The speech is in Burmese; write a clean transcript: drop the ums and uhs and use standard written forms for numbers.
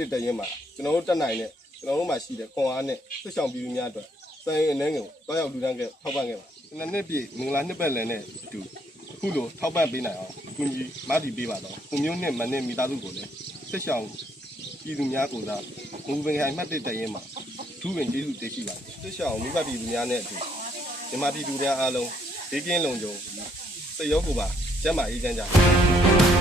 တစ်တရင်မှာကျွန်တော်တို့တက်နိုင်တဲ့ကျွန်တော်တို့မှာရှိတဲ့ခွန်အားနဲ့စစ်ဆောင်ပြည်သူများအတွက်စိုင်းအနေငယ်ကိုတောက်ရောက်လူတန်းကထောက်ပံ့ခဲ့ပါနှစ်ပြည့်မင်္ဂလာနှစ်ပတ်လည်နဲ့အတူခုလိုထောက်ပံ့ပေးနိုင်အောင်အကူအညီမတည်ပေးပါတော့ကိုမျိုးနဲ့မနဲ့မိသားစုကိုလည်းစစ်ဆောင်ပြည်သူများကိုသာဘုံပင်ခိုင်မှတ်တစ်တရင်မှာထူးပင်ကျေးဇူးတင်ရှိပါတယ်စစ်ဆောင်မိဘပြည်သူများနဲ့အတူမြန်မာပြည်သူများအားလုံးဒေးကင်းလုံခြုံစိတ်ရောကိုယ်ပါကျန်းမာရေးချမ်းသာ